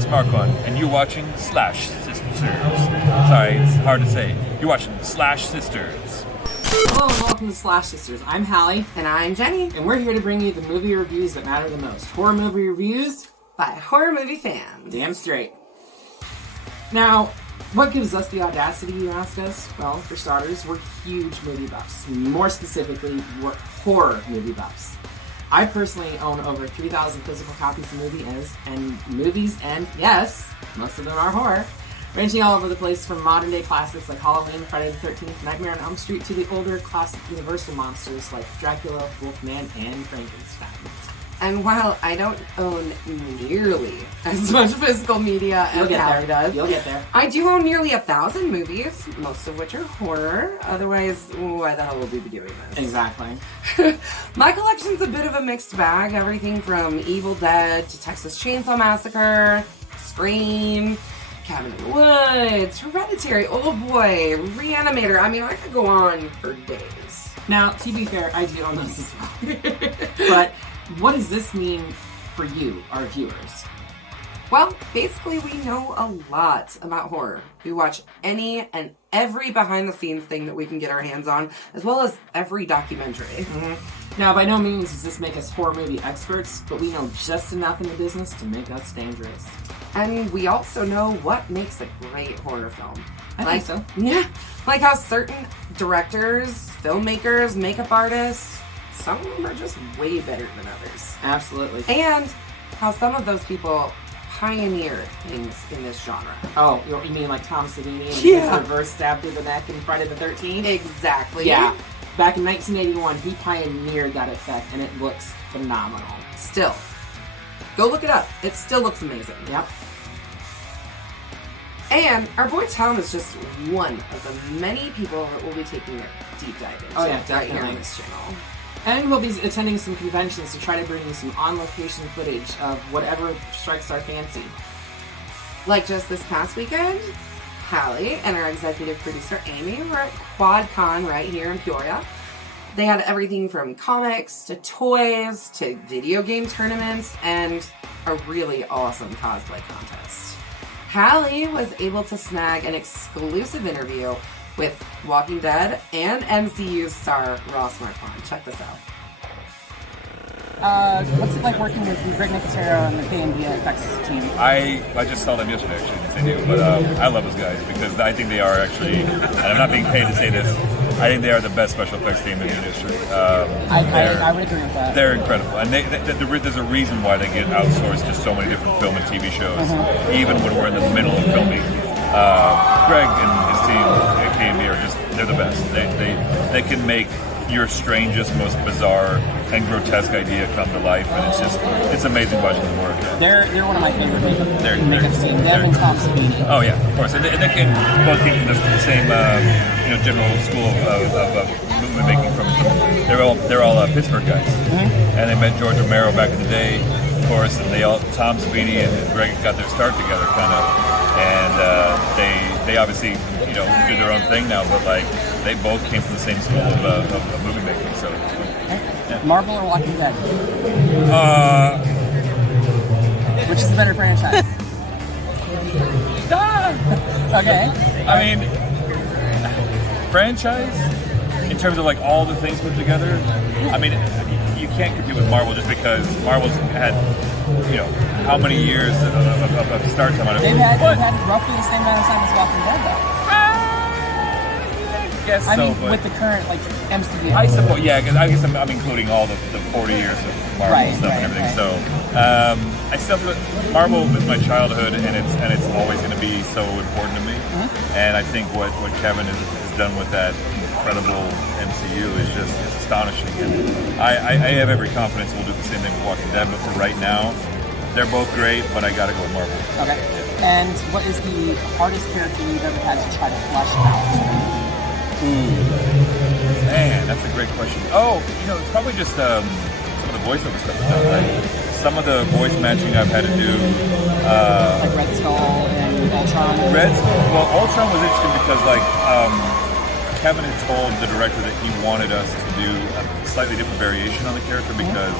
Ross Marquand, and you're watching Slash Sisters. Sorry, it's hard to say. You're watching Slash Sisters. Hello and welcome to Slash Sisters. I'm Hallie. And I'm Jenny. And we're here to bring you the movie reviews that matter the most. Horror movie reviews by horror movie fans. Damn straight. Now, what gives us the audacity, you ask us? Well, for starters, we're huge movie buffs. More specifically, we're horror movie buffs. I personally own over 3,000 physical copies of movies, and yes, most of them are horror, ranging all over the place from modern-day classics like Halloween, Friday the 13th, Nightmare on Elm Street, to the older classic Universal monsters like Dracula, Wolfman, and Frankenstein. And while I don't own nearly as much physical media as Hallie does, you'll get there. I do own nearly 1,000 movies, most of which are horror. Otherwise, why the hell would we be doing this? Exactly. My collection's a bit of a mixed bag. Everything from Evil Dead to Texas Chainsaw Massacre, Scream, Cabin in the Woods, Hereditary, Old Boy, Reanimator. I mean, I could go on for days. Now, to be fair, I do own those as well. But what does this mean for you, our viewers? Well, basically, we know a lot about horror. We watch any and every behind-the-scenes thing that we can get our hands on, as well as every documentary. Mm-hmm. Now, by no means does this make us horror movie experts, but we know just enough in the business to make us dangerous. And we also know what makes a great horror film. I think so. Yeah. Like how certain directors, filmmakers, makeup artists, some of them are just way better than others. Absolutely. And how some of those people pioneer things in this genre. Oh, you mean like Tom Savini and his reverse stab through the neck in Friday the 13th? Exactly. Yeah. Back in 1981, he pioneered that effect, and it looks phenomenal. Still. Go look it up. It still looks amazing. Yep. And our boy Tom is just one of the many people that will be taking a deep dive into right here on this channel. And we'll be attending some conventions to try to bring you some on-location footage of whatever strikes our fancy. Like just this past weekend, Hallie and our executive producer Amy were at QuadCon right here in Peoria. They had everything from comics to toys to video game tournaments and a really awesome cosplay contest. Hallie was able to snag an exclusive interview with Walking Dead and MCU star Ross Marquand. Check this out. What's it like working with Greg Nicotero and the K&B Effects team? I just saw them yesterday, actually, in San Diego, but I love those guys because I think they are actually, and I'm not being paid to say this, I think they are the best special effects team in the industry. I would agree with that. They're incredible, and there's a reason why they get outsourced to so many different film and TV shows, even when we're in the middle of filming. Greg and his team at K&B are they're the best. They can make your strangest, most bizarre and grotesque idea come to life, and it's amazing watching them work. They're one of my favorite makeup teams. Them and Tom Savini. Oh yeah, of course, and they both came from the same general school of movie making. They're all Pittsburgh guys, and they met George Romero back in the day, of course, and Tom Savini and Greg got their start together, kind of, and they obviously do their own thing now, but like they both came from the same school of movie making. So, yeah. Marvel or Walking Dead? Which is the better franchise? Okay. I mean, franchise in terms of like all the things put together. I mean, you can't compete with Marvel just because Marvel's had how many years of start time on it. They've had roughly the same amount of time as Walking Dead, though. I mean, with the current MCU. I suppose, yeah. Because I guess I'm including all the 40 years of Marvel stuff and everything. So I still feel Marvel is my childhood, and it's always going to be so important to me. And I think what Kevin has done with that incredible MCU is just astonishing. And I have every confidence we'll do the same thing with Walking Dead. But for right now, they're both great. But I got to go with Marvel. Okay. And what is the hardest character you've ever had to try to flesh out? Man, that's a great question. Oh, it's probably just some of the voiceover stuff. Like some of the voice matching I've had to do. Like Red Skull and Ultron. Well, Ultron was interesting because Kevin had told the director that he wanted us to do a slightly different variation on the character because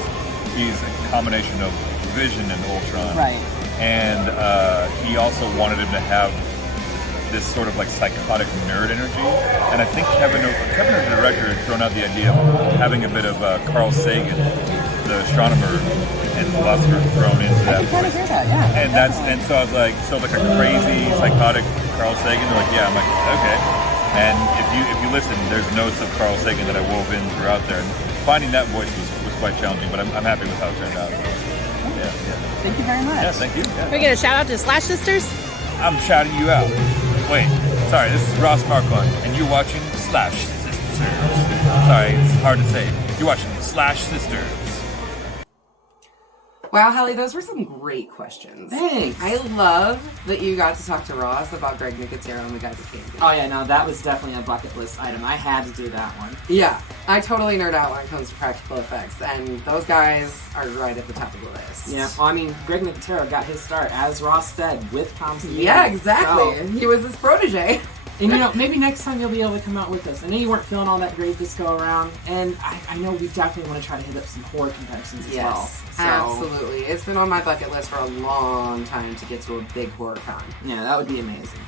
he's a combination of Vision and Ultron. Right. and he also wanted him to have this sort of like psychotic nerd energy. And I think Kevin, the director, had thrown out the idea of having a bit of Carl Sagan, the astronomer and philosopher, thrown into that. I can kind of hear that, yeah. And so I was like, so like a crazy psychotic Carl Sagan. They're like, yeah. I'm like, okay. And if you listen, there's notes of Carl Sagan that I wove in throughout there. And finding that voice was quite challenging, but I'm happy with how it turned out. Yeah. Thank you very much. Yeah, thank you. Yeah. Can we get a shout out to Slash Sisters? I'm shouting you out. Wait, sorry, this is Ross Marquand, and you're watching Slash Sisters. Sorry, it's hard to say. You're watching Slash Sisters. Wow, Hallie, those were some great questions. Thanks. I love that you got to talk to Ross about Greg Nicotero and the guys at Candy. Oh yeah, no, that was definitely a bucket list item. I had to do that one. Yeah, I totally nerd out when it comes to practical effects, and those guys are right at the top of the list. Yeah, well, I mean, Greg Nicotero got his start, as Ross said, with Thompson. Yeah, exactly. So, He was his protege. and maybe next time you'll be able to come out with us. I know you weren't feeling all that great this go around, and I know we definitely want to try to hit up some horror conventions as well. So, absolutely. It's been on my bucket list for a long time to get to a big horror con. yeah, that would be amazing.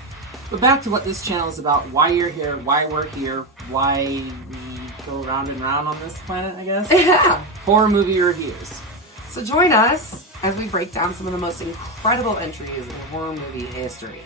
But back to what this channel is about, why you're here, why we're here, why we go round and round on this planet, I guess. Yeah. Horror movie reviews. So join us as we break down some of the most incredible entries in horror movie history.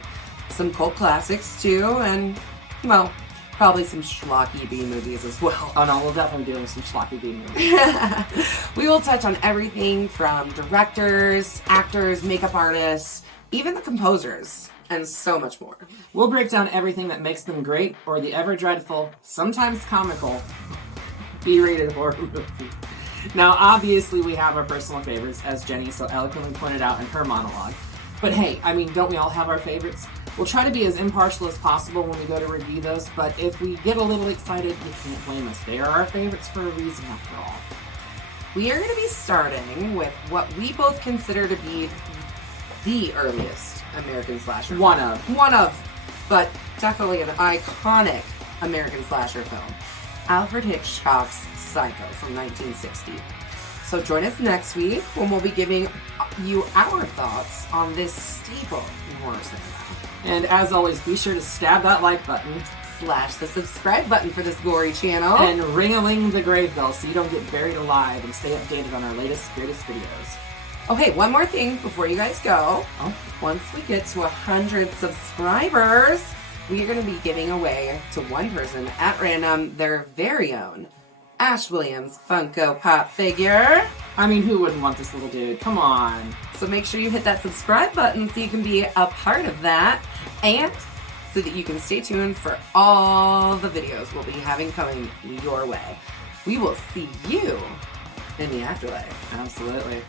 Some cult classics too, and, well, probably some schlocky B movies as well. Oh no, we'll definitely do some schlocky B movies. We will touch on everything from directors, actors, makeup artists, even the composers, and so much more. We'll break down everything that makes them great, or the ever-dreadful, sometimes comical, B-rated horror movie. Now, obviously, we have our personal favorites, as Jenny so eloquently pointed out in her monologue. But hey, I mean, don't we all have our favorites? We'll try to be as impartial as possible when we go to review those, but if we get a little excited, you can't blame us. They are our favorites for a reason, after all. We are going to be starting with what we both consider to be the earliest American slasher film. One of, but definitely an iconic American slasher film. Alfred Hitchcock's Psycho from 1960. So join us next week when we'll be giving you our thoughts on this staple in horror cinema. And as always, be sure to stab that like button, Slash the subscribe button for this gory channel. and ring-a-ling the grave bell so you don't get buried alive, and stay updated on our latest, greatest videos. Okay, one more thing before you guys go. Oh. Once we get to 100 subscribers, we are going to be giving away to one person at random their very own Ash Williams Funko Pop figure. I mean, who wouldn't want this little dude? Come on. So make sure you hit that subscribe button so you can be a part of that, and so that you can stay tuned for all the videos we'll be having coming your way. We will see you in the afterlife. Absolutely.